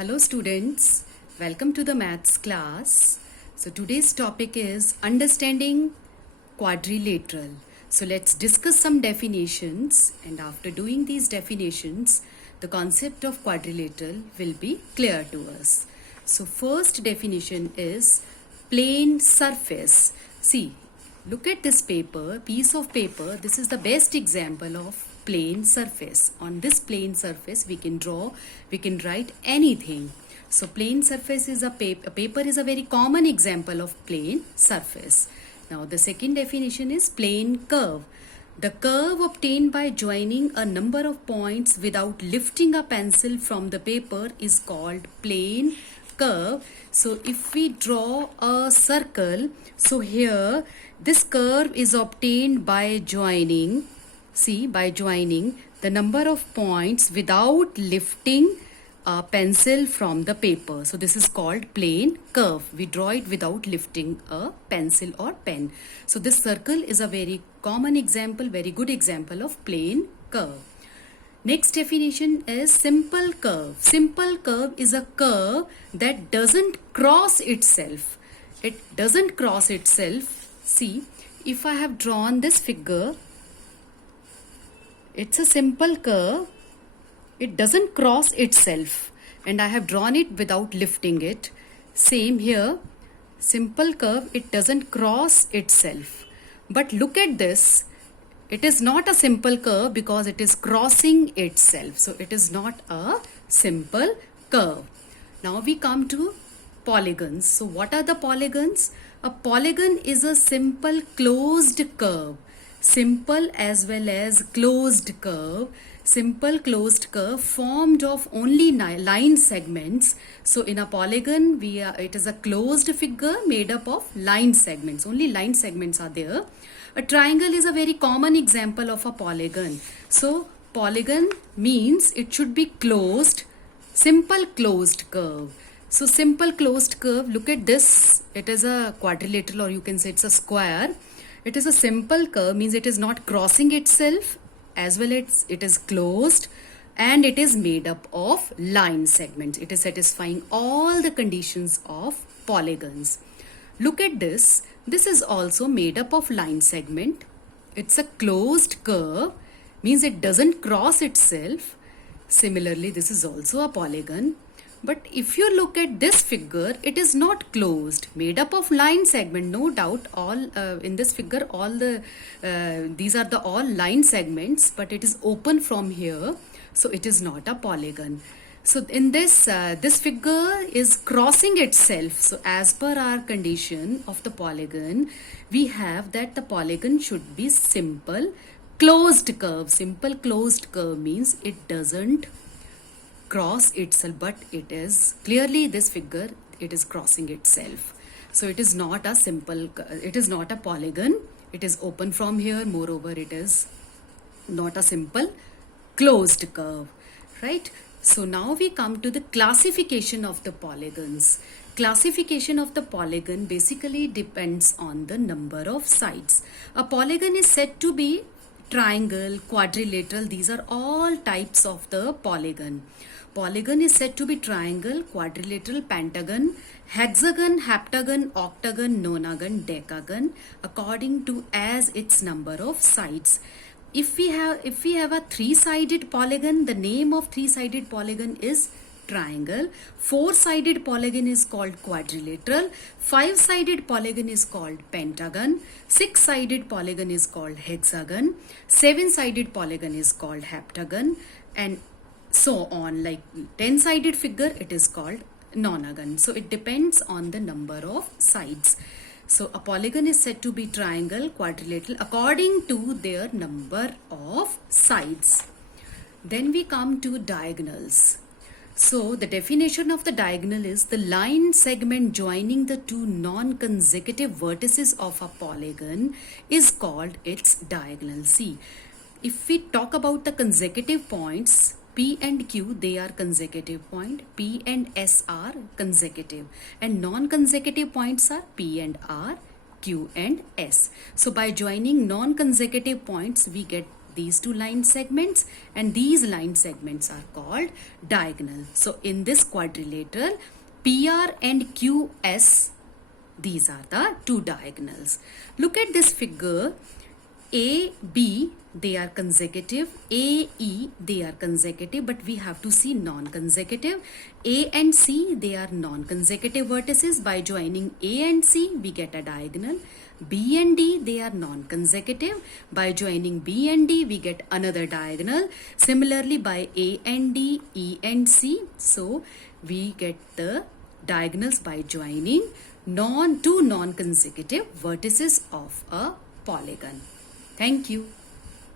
Hello students, welcome to the maths class. So today's topic is understanding quadrilateral. So let's discuss some definitions, and after doing these definitions, the concept of quadrilateral will be clear to us. So first definition is plane surface. See, look at this piece of paper. This is the best example of plane surface. On this plane surface we can write anything. So plane surface is a paper is a very common example of plane surface. Now the second definition is plane curve. The curve obtained by joining a number of points without lifting a pencil from the paper is called plane curve. So if we draw a circle, so here this curve is obtained by joining the number of points without lifting a pencil from the paper. So this is called plane curve. We draw it without lifting a pencil or pen. So this circle is a very common example, very good example of plane curve. Next definition is simple curve. Simple curve is a curve that doesn't cross itself. It doesn't cross itself. See, if I have drawn this figure, it's a simple curve. It doesn't cross itself, and I have drawn it without lifting it. Same here, simple curve, it doesn't cross itself. But look at this. It is not a simple curve because it is crossing itself. So it is not a simple curve. Now we come to polygons. So what are the polygons? A polygon is a simple closed curve. Simple as well as closed curve. Simple closed curve formed of only line segments. So in a polygon, it is a closed figure made up of line segments. Only line segments are there. A triangle is a very common example of a polygon. So polygon means it should be closed, simple closed curve. So simple closed curve, look at this. It is a quadrilateral, or you can say it's a square. It is a simple curve, means it is not crossing itself, as well as it is closed, and it is made up of line segments. It is satisfying all the conditions of polygons. Look at this. This is also made up of line segment. It's a closed curve, means it doesn't cross itself. Similarly, this is also a polygon. But if you look at this figure, it is not closed, made up of line segment. No doubt, all in this figure, all these are all line segments, but it is open from here, so it is not a polygon. So in this figure is crossing itself. So as per our condition of the polygon, we have that the polygon should be simple closed curve. Simple closed curve means it doesn't cross itself, but it is clearly, this figure, it is crossing itself. So it is not a polygon. It is open from here. Moreover, it is not a simple closed curve, right? So now we come to the classification of the polygons. Classification of the polygon basically depends on the number of sides. A polygon is said to be triangle, quadrilateral. These are all types of the polygon. Polygon is said to be triangle, quadrilateral, pentagon, hexagon, heptagon, octagon, nonagon, decagon, according to as its number of sides. If we have a three-sided polygon, the name of three-sided polygon is triangle. Four-sided polygon is called quadrilateral. Five-sided polygon is called pentagon. Six-sided polygon is called hexagon. Seven-sided polygon is called heptagon, and so on. Like 10-sided figure, it is called nonagon. So it depends on the number of sides. So a polygon is said to be triangle, quadrilateral according to their number of sides. Then we come to diagonals. So the definition of the diagonal is the line segment joining the two non-consecutive vertices of a polygon is called its diagonal. See, if we talk about the consecutive points, P and Q, they are consecutive point. P and S are consecutive. And non-consecutive points are P and R, Q and S. So by joining non-consecutive points, we get these two line segments, and these line segments are called diagonal. So in this quadrilateral, PR and QS, these are the two diagonals. Look at this figure. A, B, they are consecutive. A, E, they are consecutive, but we have to see non-consecutive. A and C, they are non-consecutive vertices. By joining A and C, we get a diagonal. B and D, they are non-consecutive. By joining B and D, we get another diagonal. Similarly, by A and D, E and C, so we get the diagonals by joining two non-consecutive vertices of a polygon. Thank you.